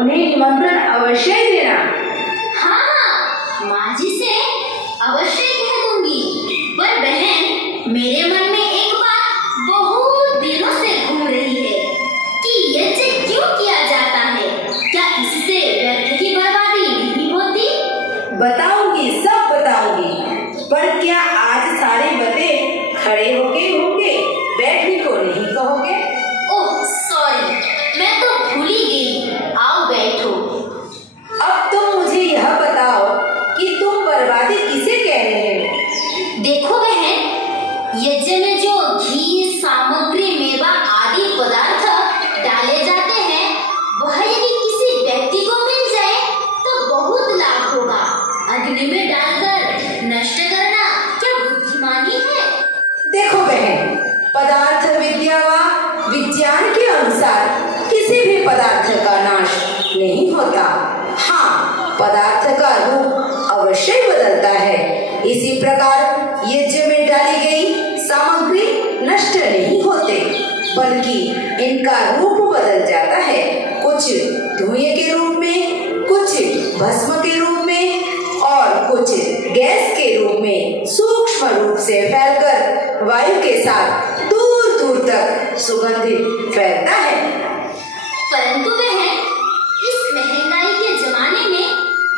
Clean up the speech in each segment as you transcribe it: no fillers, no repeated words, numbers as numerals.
उन्हें निमंत्रण अवश्य ही देना। हाँ, माँ जी से अवश्य कह दूंगी। पर बहन, मेरे मन में एक बात बहुत दिनों से घूम रही है कि यज्ञ क्यों किया जाता है? क्या इससे व्यर्थ की बर्बादी नहीं होती? बताऊंगी, सब बताऊंगी। पर क्या आज सारे बते खड़े होके होंगे, बैठने को नहीं कहोगे? ओह सॉरी, मैं तो भूल ही गई। आओ बैठो। अब तुम मुझे यह बताओ कि तुम बर्बादी किसे कह रहे हो? देखो बहन, यज्ञ में जो घी, सामग्री, मेवा आदि पदार्थ डाले जाते हैं, वह यदि किसी व्यक्ति को मिल जाए तो बहुत लाभ होगा। अग्नि में डालकर नष्ट करना क्या बुद्धिमानी है? देखो बहन, पदार्थ विद्या व विज्ञान के अनुसार किसी भी पदार्थ का नाश नहीं होता। हाँ, पदार्थ का रूप अवश्य ही बदलता है। इसी प्रकार यज्ञ में डाली गई सामग्री नष्ट नहीं होते, बल्कि इनका रूप बदल जाता है। कुछ धुएं के रूप में, कुछ भस्म के रूप में और कुछ गैस के रूप में सूक्ष्म रूप से फैलकर वायु के साथ दूर दूर तक सुगंधित फैलता है। परंतु बहन, इस महंगाई के जमाने में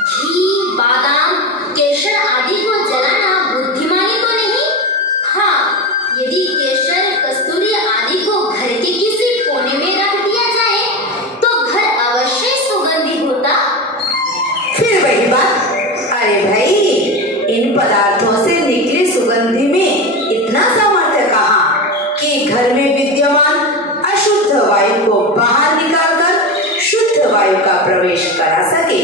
घी, बादाम, केसर आदि को जलाना बुद्धिमानी तो नहीं? हाँ, यदि केसर, कस्तूरी आदि को घर के किसी कोने में रख दिया जाए तो घर अवश्य सुगंधित होता। फिर वही बात, अरे भाई, इन पदार्थों से निकली सुगंधि में इतना सामर्थ्य कहाँ कि घर में विद्यमान अशुद्ध वायु को बाहर निकालकर शुद्ध वायु का प्रवेश करा सके।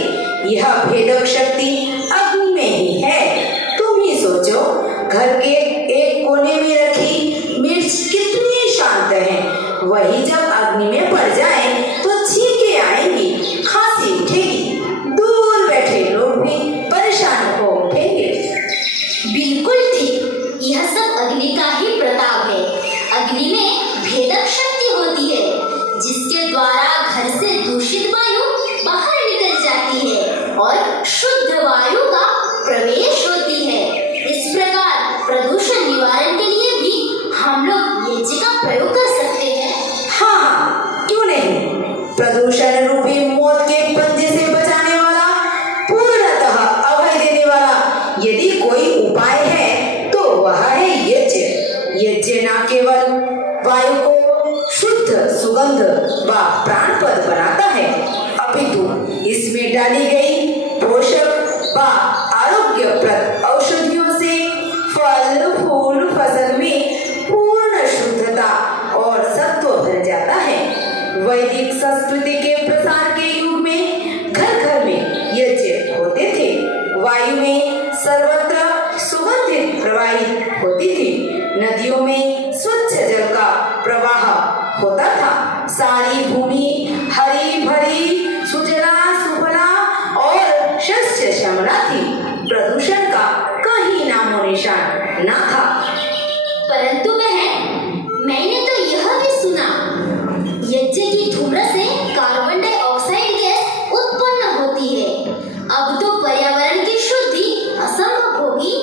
यह भेदक शक्ति अग्नि में ही है। तुम ही सोचो, घर के एक कोने में रखी मिर्च कितनी शांत है, वही जब अग्नि में पड़ जाए तो छींके आएंगी, खांसी उठेगी, दूर बैठे लोग भी परेशान हो उठेंगे। बिल्कुल ठीक, यह सब अग्नि का ही प्रताप है। अग्नि में भेदक शक्ति होती है, जिसके द्वारा घर से दूषित वायु बाहर निकल जाती है और शुद्ध वायु का प्रवेश होती है। इस प्रकार प्रदूषण निवारण के लिए भी हम लोग यज्ञ का प्रयोग कर सकते हैं। हाँ, क्यों नहीं? प्रदूषण रूपी मौत के पंजे से बचाने वाला, पूर्णतः अभय देने वाला यदि कोई उपाय है तो वह है यज्ञ। यज्ञ न केवल वायु को शुद्ध, सुगंध व प्राणपद बनाता है, अपितु इसमें डाली गई पोषक व आरोग्यप्रद औषधियों से फल, फूल, फसल में पूर्ण शुद्धता और सत्व भर जाता है। वैदिक संस्कृति के प्रसार के युग में घर घर में यज्ञ होते थे। वायु में सर्वत्र सुगंधित प्रवाहित होती थी। नदियों में स्वच्छ जल का प्रवाह होता था। सारी भूमि हरी भरी, सुजला सुफला और शस्य श्यामला थी। प्रदूषण का कहीं नामो निशान न था। परंतु बहन, मैंने तो यह भी सुना, यज्ञ की धूम्र से कार्बन डाइऑक्साइड गैस उत्पन्न होती है। अब तो पर्यावरण की शुद्धि असंभव होगी।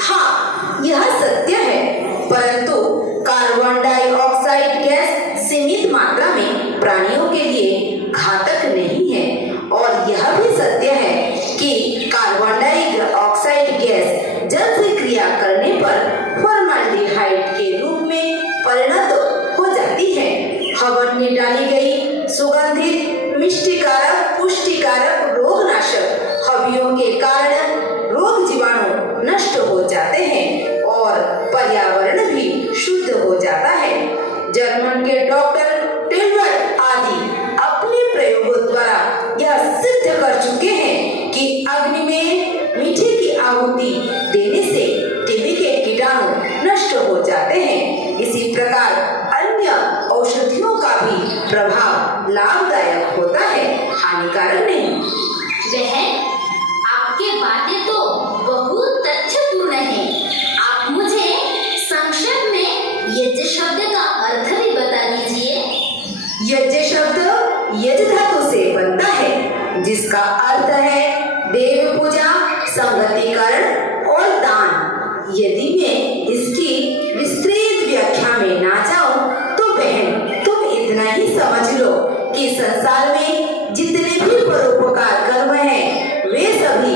हाँ, यह सत्य है, परंतु कार्बन डाइऑक्साइड गैस सीमित मात्रा में प्राणियों के लिए घातक नहीं है। और यह भी सत्य है कि कार्बन डाइऑक्साइड गैस जल से क्रिया करने पर फॉर्मल्डिहाइड के रूप में परिणत हो जाती है। हवन में डाली गई सुगंधित, मिष्टिकारक, पुष्टिकारक, रोगनाशक हवियों के कारण रोग जीवाणु नष्ट हो जाते हैं और पर्यावरण भी शुद्ध हो जाता है। जर्मन के डॉक्टर टेलर आदि अपने प्रयोगों द्वारा यह सिद्ध कर चुके हैं कि अग्नि में मीठे की आहुति देने से टीबी के कीटाणु नष्ट हो जाते हैं। इसी प्रकार अन्य औषधियों का भी प्रभाव लाभदायक होता है, हानिकारक नहीं। बहन, आपकी बातें तो बहुत तथ्यपूर्ण हैं। आप मुझे संक्षेप में यज्ञ शब्द का अर्थ भी बता दीजिए। यज्ञ शब्द यज धातु से बनता है। जिसका अर्थ है देव पूजा, संगतिकरण और दान। यदि मैं इसकी विस्तृत व्याख्या में ना जाऊं तो बहन तुम इतना ही समझ लो कि संसार में जितने भी परोपकार कर्म हैं वे सभी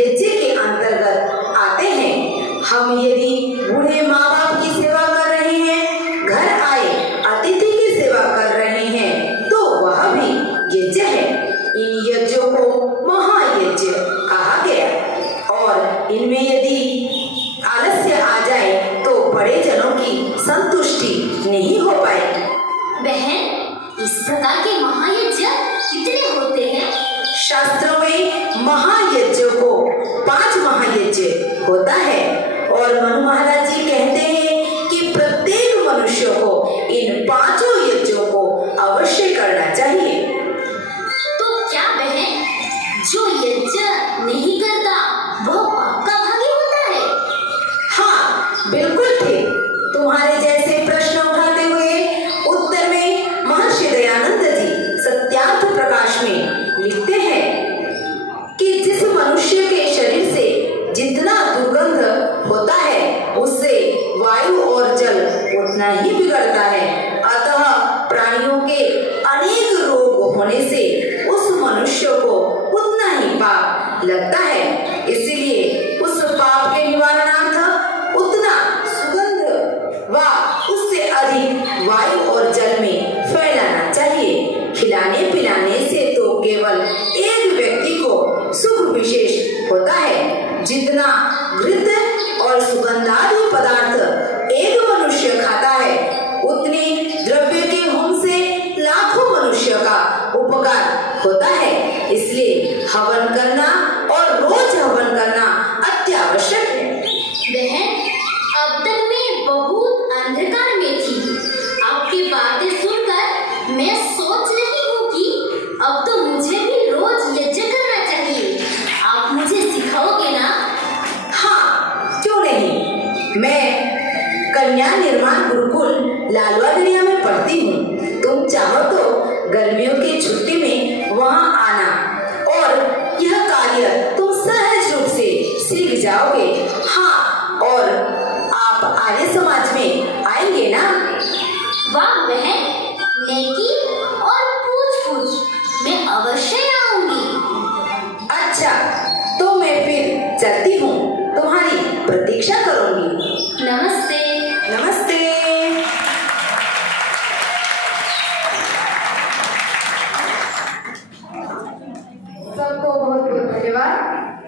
यज्ञ के अंतर्गत आते हैं। हम यदि बूढ़े माँ बाप की सेवा कर रहे हैं, घर आए अतिथि की सेवा कर रहे हैं तो वह भी यज्ञ है। इन यज्ञों को महायज्ञ कहा गया और इनमें यदि आलस्य आ जाए तो बड़े जनों की संतुष्टि नहीं हो पाएगी। बहन, इस प्रकार के महायज्ञ कितने होते हैं? शास्त्रों में महायज्ञ को 5 महायज्ञ होता है और मनु महाराज जी कहते हैं कि प्रत्येक मनुष्य को इन 5 यज्ञों को अवश्य करना चाहिए। तो क्या बहन, जो यज्ञ नहीं करता वह पाप का भागी होता है? हाँ, बिल्कुल ठीक। तुम्हारे जैसे प्रश्न उठाते हुए उत्तर में महर्षि दयानंद जी सत्यार्थ प्रकाश में लिखते हैं कि जिस मनुष्य के शरीर से जितना दुर्गंध होता है उससे वायु और जल उतना ही बिगड़ता है। अतः प्राणियों के अनेक रोग होने से उस मनुष्य को उतना ही पाप लगता है। इसलिए उस पाप के निवारणार्थ उतना सुगंध व उससे अधिक वायु और जल में फैलाना चाहिए। खिलाने पिलाने से तो केवल एक व्यक्ति को सुख विशेष होता है। जितना घृत और सुगंधादि पदार्थ एक मनुष्य खाता है उतने द्रव्य के होम से लाखों मनुष्य का उपकार होता है। इसलिए हवन करना और रोज हवन करना अत्यावश्यक है। बहन, अब तक मैं बहुत अंधकार में थी। आपकी बातें सुनकर मैं सोच रही हूँ कि अब तो मुझे भी रोज यज्ञ करना चाहिए। आप मुझे सिखाओगे ना? हाँ, क्यों नहीं। मैं कन्या निर्माण गुरुकुल लालवागड़िया में पढ़ती हूँ। तुम चाहो तो गर्मियों की छुट्टी में वहाँ आना और यह कार्य तुम सहज रूप से सीख जाओगे। हाँ, और आप आर्य समाज में आएंगे ना? वाह बहन, नेकी और पूछ-पूछ, मैं अवश्य आऊंगी। अच्छा, तो मैं फिर चलती हूँ, तुम्हारी प्रतीक्षा करूंगी। नमस्ते। नमस्ते। सबको